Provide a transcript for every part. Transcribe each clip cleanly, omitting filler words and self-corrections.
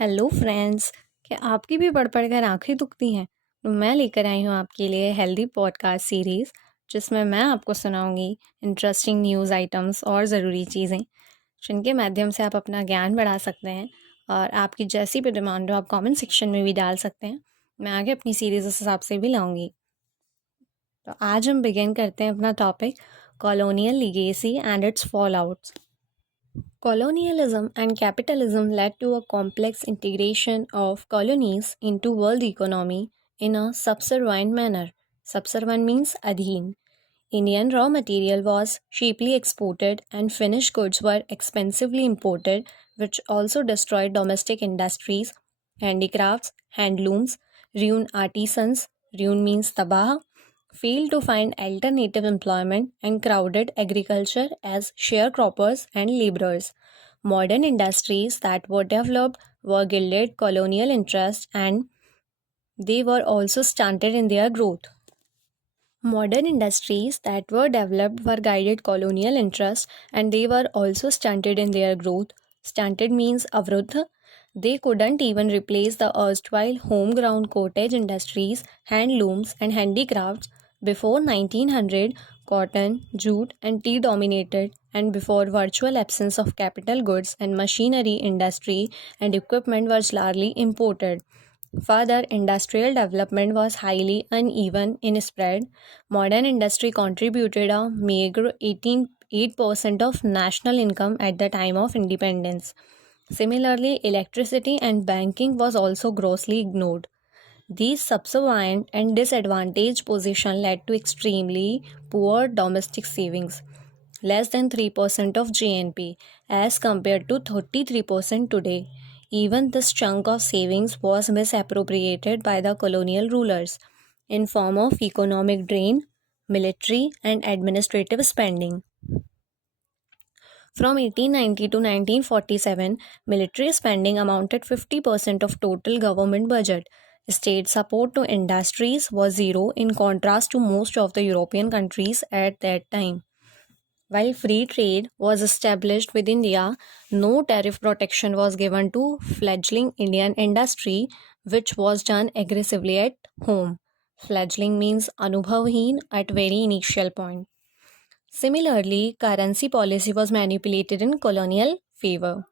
Hello friends. क्या आपकी भी पढ़ पढ़ कर आंखें दुखती हैं? तो मैं लेकर आई हूँ आपके लिए हेल्दी पॉडकास्ट सीरीज़, जिसमें मैं आपको सुनाऊंगी इंटरेस्टिंग न्यूज़ आइटम्स और ज़रूरी चीज़ें, जिनके माध्यम से आप अपना ज्ञान बढ़ा सकते हैं। और आपकी जैसी भी डिमांड हो आप कमेंट सेक्शन में भी डाल सकते हैं। मैं आगे अपनी सीरीज़ उस हिसाब से भी लाऊंगी। तो आज हम बिगिन करते हैं अपना topic, colonial legacy and it's fall outs. Colonialism and capitalism led to a complex integration of colonies into world economy in a subservient manner. Subservient means adhin. Indian raw material was cheaply exported and finished goods were expensively imported, which also destroyed domestic industries, handicrafts, handlooms, ruined artisans, ruin means tabah, failed to find alternative employment, and crowded agriculture as sharecroppers and laborers. Modern industries that were developed were gilded colonial interests and they were also stunted in their growth. Modern industries that were developed were guided colonial interests and they were also stunted in their growth. Stunted means avruddha. They couldn't even replace the erstwhile home-ground cottage industries, handlooms, and handicrafts. Before 1900, cotton, jute, and tea dominated, and before virtual absence of capital goods and machinery industry and equipment was largely imported. Further, industrial development was highly uneven in spread. Modern industry contributed a meager 8% of national income at the time of independence. Similarly, electricity and banking was also grossly ignored. These subservient and disadvantaged position led to extremely poor domestic savings, less than 3% of GNP, as compared to 33% today. Even this chunk of savings was misappropriated by the colonial rulers in form of economic drain, military and administrative spending. From 1890 to 1947, military spending amounted 50% of total government budget. State support to industries was zero in contrast to most of the European countries at that time. While free trade was established with India, no tariff protection was given to fledgling Indian industry, which was done aggressively at home. Fledgling means anubhavheen at very initial point. Similarly, currency policy was manipulated in colonial favor.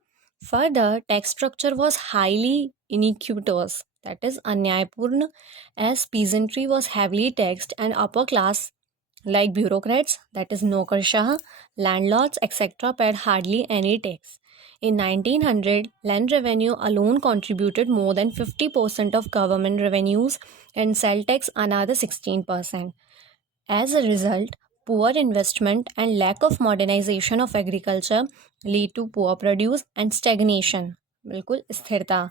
Further, tax structure was highly iniquitous, that is, anyayapurna, as peasantry was heavily taxed and upper class like bureaucrats, that is Nokarshah, landlords, etc., paid hardly any tax. In 1900, land revenue alone contributed more than 50% of government revenues and sell tax another 16%. As a result, poor investment and lack of modernization of agriculture lead to poor produce and stagnation. बिल्कुल स्थिरता.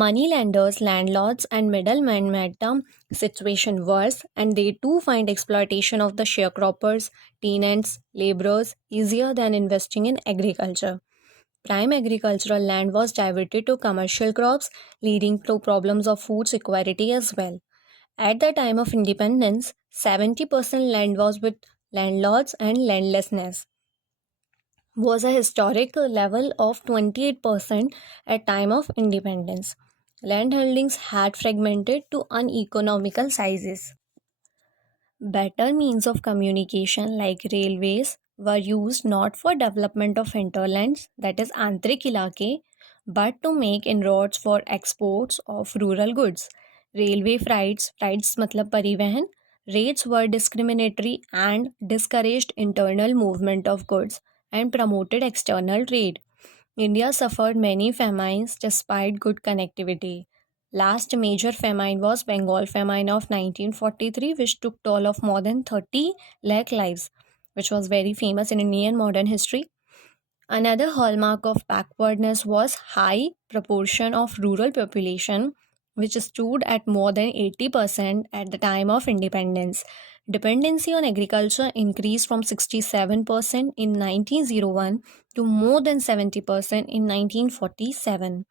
Moneylenders, landlords, and middlemen made the situation worse, and they too find exploitation of the sharecroppers, tenants, laborers easier than investing in agriculture. Prime agricultural land was diverted to commercial crops, leading to problems of food security as well. At the time of independence, 70% land was with landlords and landlessness was a historic level of 28% at time of independence. Land holdings had fragmented to uneconomical sizes. Better means of communication like railways were used not for development of hinterlands, that is Antrik Ilake, but to make inroads for exports of rural goods. Railway freights matlab parivahan, rates were discriminatory and discouraged internal movement of goods and promoted external trade. India suffered many famines despite good connectivity. Last major famine was Bengal famine of 1943, which took toll of more than 30 lakh lives, which was very famous in Indian modern history. Another hallmark of backwardness was high proportion of rural population, which stood at more than 80% at the time of independence. Dependency on agriculture increased from 67% in 1901 to more than 70% in 1947.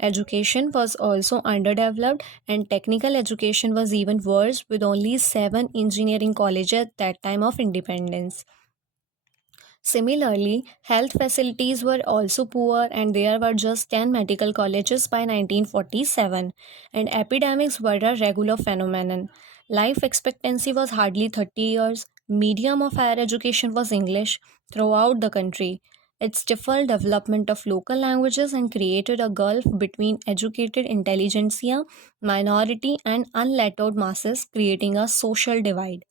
Education was also underdeveloped, and technical education was even worse, with only 7 engineering colleges at that time of independence. Similarly, health facilities were also poor, and there were just 10 medical colleges by 1947, and epidemics were a regular phenomenon. Life expectancy was hardly 30 years. Medium of higher education was English throughout the country. It stifled development of local languages and created a gulf between educated intelligentsia, minority, and unlettered masses, creating a social divide.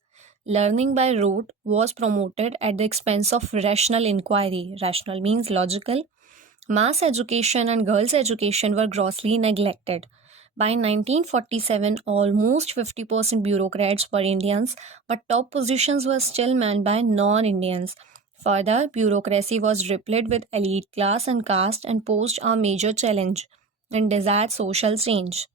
Learning by rote was promoted at the expense of rational inquiry. Rational means logical. Mass education and girls' education were grossly neglected. By 1947, almost 50% bureaucrats were Indians, but top positions were still manned by non Indians. Further, bureaucracy was replete with elite class and caste and posed a major challenge and desired social change.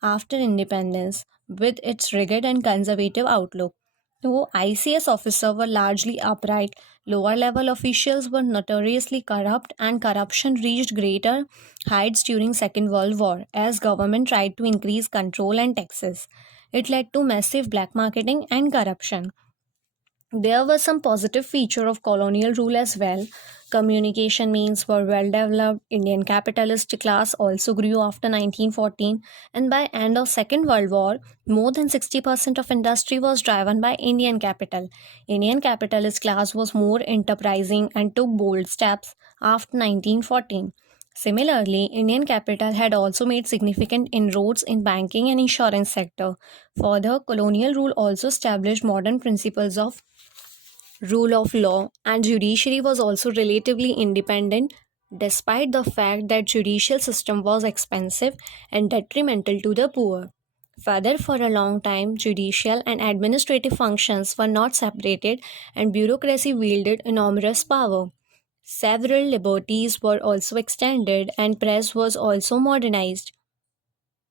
After independence, with its rigid and conservative outlook, though ICS officers were largely upright, lower level officials were notoriously corrupt and corruption reached greater heights during Second World War as government tried to increase control and taxes. It led to massive black marketing and corruption. There was some positive feature of colonial rule as well. Communication means were well developed. Indian capitalist class also grew after 1914, and by end of Second World War, more than 60% of industry was driven by Indian capital. Indian capitalist class was more enterprising and took bold steps after 1914. Similarly, Indian capital had also made significant inroads in banking and insurance sector. Further, colonial rule also established modern principles of rule of law, and judiciary was also relatively independent despite the fact that judicial system was expensive and detrimental to the poor. Further, for a long time, judicial and administrative functions were not separated and bureaucracy wielded enormous power. Several liberties were also extended and press was also modernized.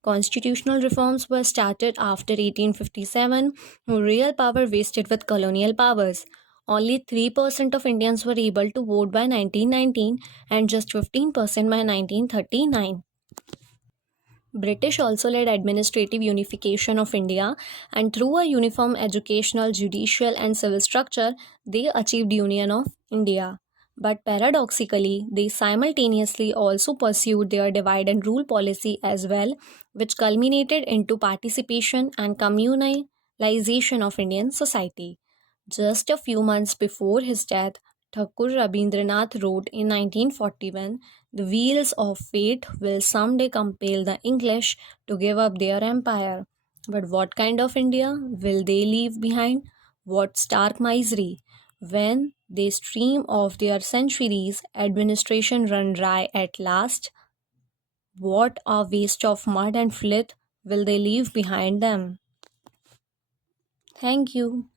Constitutional reforms were started after 1857, real power wasted with colonial powers. Only 3% of Indians were able to vote by 1919 and just 15% by 1939. British also led administrative unification of India, and through a uniform educational, judicial, and civil structure, they achieved union of India. But paradoxically, they simultaneously also pursued their divide and rule policy as well, which culminated into participation and communalization of Indian society. Just a few months before his death, Thakur Rabindranath wrote in 1941, "The wheels of fate will someday compel the English to give up their empire. But what kind of India will they leave behind? What stark misery? When they stream of their centuries, administration run dry at last, what a waste of mud and filth will they leave behind them?" Thank you.